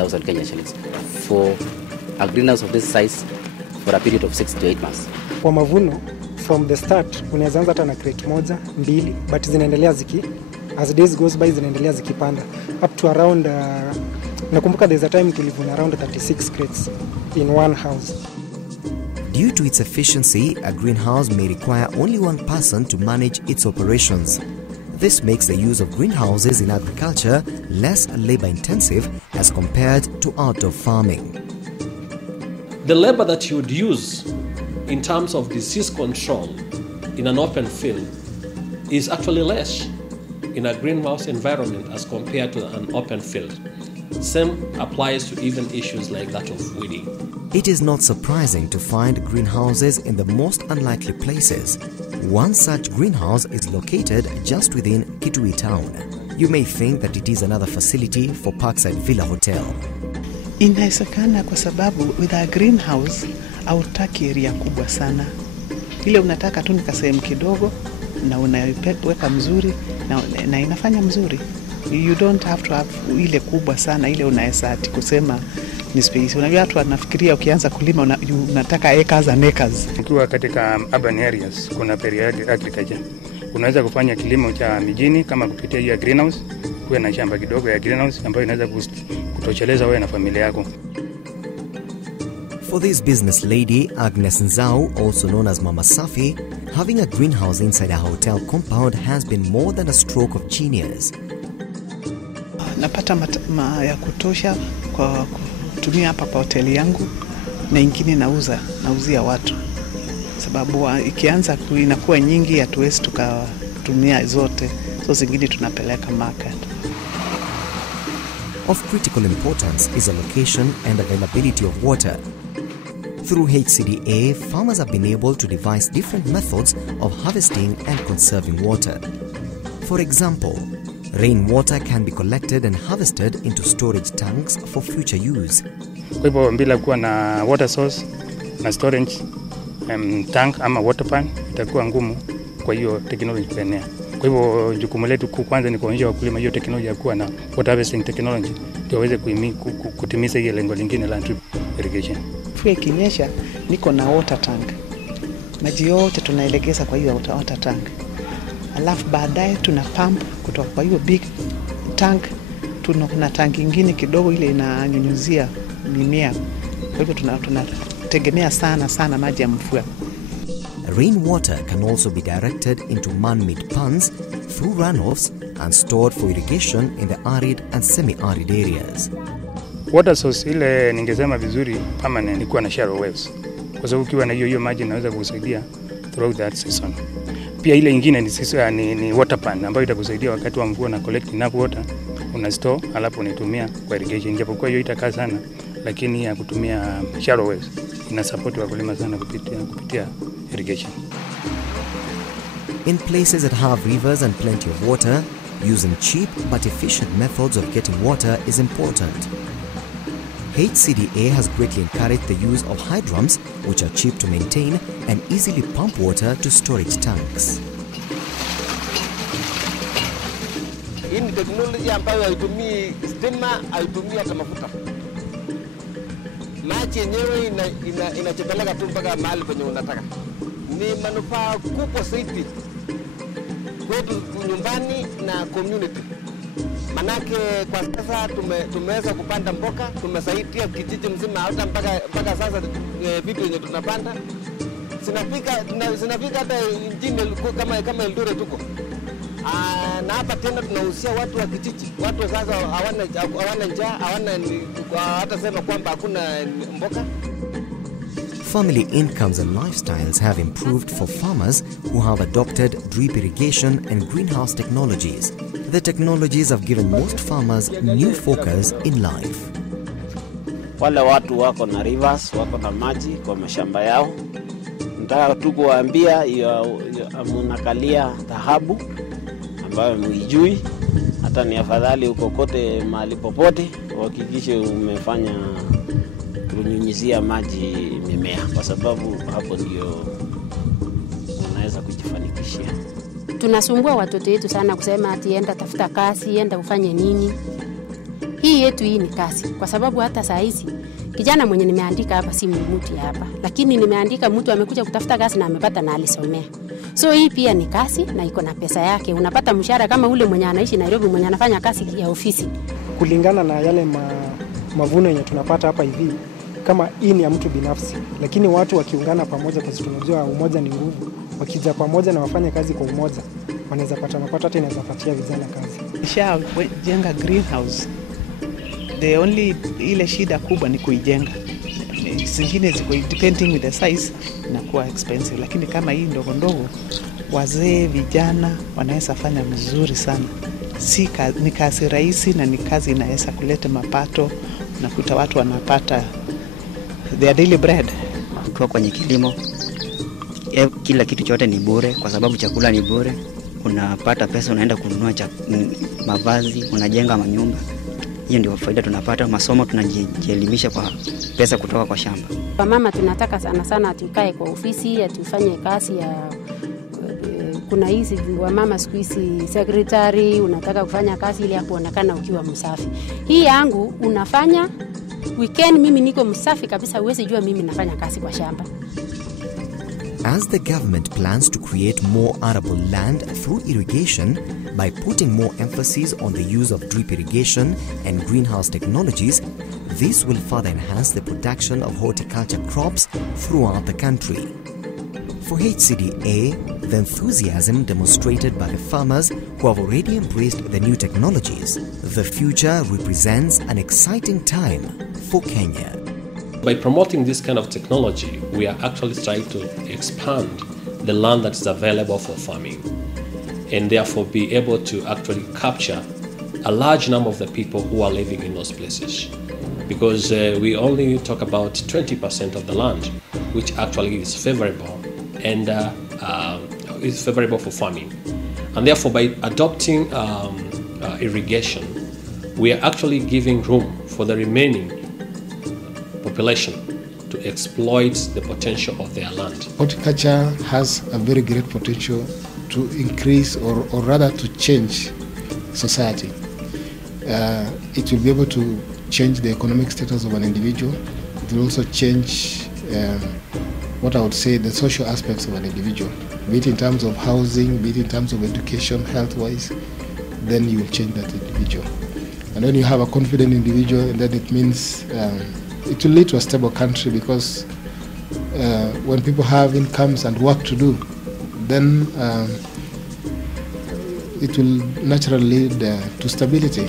100,000 Kenya shillings for a greenhouse of this size for a period of 6 to 8 months. Kwa mavuno, from the start, unaweza anza hata na crate moja, mbili, but zinaendelea as days goes by zinaendelea zikipanda. Up to around, nakumbuka there's a time tulivuna around 36 crates in one house. Due to its efficiency, a greenhouse may require only one person to manage its operations. This makes the use of greenhouses in agriculture less labor-intensive as compared to outdoor farming. The labor that you would use in terms of disease control in an open field is actually less in a greenhouse environment as compared to an open field. Same applies to even issues like that of weeding. It is not surprising to find greenhouses in the most unlikely places. One such greenhouse is located just within Kitui town. You may think that it is another facility for Parkside Villa Hotel. Inawezekana kwa sababu with a greenhouse hautaki area kubwa sana. Ile unataka tu ni kasehemu kidogo na unaweka mzuri na inafanya mzuri. You don't have to have ile kubwa sana ile unaweza ati kusema ni space. Unajua watu wanafikiria ukianza kulima unataka acres and acres. Ukiwa katika urban areas kuna periodic agriculture. Unaweza kufanya kilimo cha mijini kama kupitia ya greenhouse, kuwe na shamba kidogo ya greenhouse ambayo inaweza kutosheleza wewe na familia yako. For this business lady, Agnes Nzau, also known as Mama Safi, having a greenhouse inside a hotel compound has been more than a stroke of genius. Napata ya kutosha kwa kutumia hapa kwa hoteli yangu na ingine nauzia watu. Sababu ikianza inakuwa nyingi hatuwezi tukatumia zote. So zingine tunapeleka market. Of critical importance is the location and availability of water. Through HCDA, farmers have been able to devise different methods of harvesting and conserving water. For example, rainwater can be collected and harvested into storage tanks for future use. Kwa hivyo bila kuwa na water source na storage tank ama water pan itakuwa ngumu kwa hiyo technology kuenea. Kwa hivyo jukumu letu kwanza ni kuonyesha wakulima hiyo technology ya kuwa na water harvesting technology ndio waweze kutimiza ile lengo lingine la drip irrigation. Mvua ikinyesha niko na water tank. Maji yote tunaelekeza kwa hiyo water tank. Alafu baadaye tuna pump kutoka kwa hiyo big tank tuna tank nyingine kidogo ile inanyunyuzia mimea. Kwa hivyo tunategemea sana maji ya mvua. Rainwater can also be directed into man-made ponds through runoffs and stored for irrigation in the arid and semi-arid areas. Water source ile ningesema vizuri permanent ni kuwa na shallow wells. Kwa sababu ukiwa na hiyo maji inaweza kusaidia throughout that season. Pia ile nyingine ni water pan ambayo itakusaidia wakati wa mvua na collect enough water una store alafu unaitumia kwa irrigation. Japokuwa hiyo itakaa sana lakini ya kutumia shallow wells ina support wakulima sana kupitia irrigation. In places that have rivers and plenty of water, using cheap but efficient methods of getting water is important. HCDA has greatly encouraged the use of hydrums, which are cheap to maintain and easily pump water to storage tanks. Hii ni teknolojia ambayo haitumii stima, haitumii hata mafuta. Maji yenyewe inachepeleka tu mpaka mahali penye unataka. Ni manufaa kubwa zaidi kwetu nyumbani na community. Manake kwa sasa tumeweza kupanda mboga, tumesaidia kijiji mzima hata mpaka sasa vitu yenye tunapanda zinafika hata nchini kama Eldoret tuko. Na hapa tena tunahusia watu wa kijiji. Watu sasa hawana njaa, hata sema kwamba hakuna mboga. Family incomes and lifestyles have improved for farmers who have adopted drip irrigation and greenhouse technologies. The technologies have given most farmers new focus in life. Wale watu wako na rivers, wako na maji kwa mashamba yao. Nataka tu kuwaambia mnakalia dhahabu ambayo mwijui, hata ni afadhali uko kote mahali popote uhakikishe umefanya kunyunyizia maji mimea, kwa sababu hapo ndio unaweza kujifanikishia. Tunasumbua watoto wetu sana kusema ati enda tafuta kazi, enda ufanye nini. hii yetu hii ni kazi, kwa sababu hata saa hizi kijana mwenye nimeandika hapa si mtu hapa, lakini nimeandika mtu amekuja kutafuta kazi na amepata na alisomea. So hii pia ni kazi na iko na pesa yake. Unapata mshahara kama ule mwenye anaishi Nairobi mwenye anafanya kazi ya ofisi. Kulingana na yale mavuno yenye tunapata hapa hivi, kama hii ni ya mtu binafsi, lakini watu wakiungana pamoja, kwa sababu tunajua umoja ni nguvu, wakija pamoja na wafanye kazi kwa umoja, wanaweza pata mapato, hata inaweza patia vijana kazi. Jenga greenhouse. The only ile shida kubwa ni kuijenga. Zingine ziko depending with the size na kuwa expensive, lakini kama hii ndogo ndogo, wazee, vijana wanaweza fanya mzuri sana. Ni kazi rahisi na ni kazi inaweza kuleta mapato, nakuta watu wanapata their daily bread. Ukiwa kwenye kilimo, kila kitu chote ni bure, kwa sababu chakula ni bure. Unapata pesa, unaenda kununua mavazi, unajenga manyumba. Hiyo ndio faida tunapata. Masomo tunajielimisha kwa pesa kutoka kwa shamba. Kwa mama tunataka sana sana tukae kwa ofisi, tufanye kazi ya kuna hizi wa mama siku hizi secretary, unataka kufanya kazi ili ya kuonekana ukiwa msafi. Hii yangu unafanya weekend, mimi niko msafi kabisa, uweze jua mimi nafanya kazi kwa shamba. As the government plans to create more arable land through irrigation by putting more emphasis on the use of drip irrigation and greenhouse technologies, this will further enhance the production of horticulture crops throughout the country. For HCDA, the enthusiasm demonstrated by the farmers who have already embraced the new technologies, the future represents an exciting time for Kenya. By promoting this kind of technology, we are actually trying to expand the land that is available for farming and therefore be able to actually capture a large number of the people who are living in those places. Because we only talk about 20% of the land which actually is favorable and is favorable for farming. And therefore by adopting irrigation, we are actually giving room for the remaining population to exploit the potential of their land. Horticulture has a very great potential to increase or rather to change society. It will be able to change the economic status of an individual. It will also change what I would say the social aspects of an individual, be it in terms of housing, be it in terms of education, health-wise. Then you will change that individual. And when you have a confident individual, then it means it will lead to a stable country, because when people have incomes and work to do, then it will naturally lead to stability.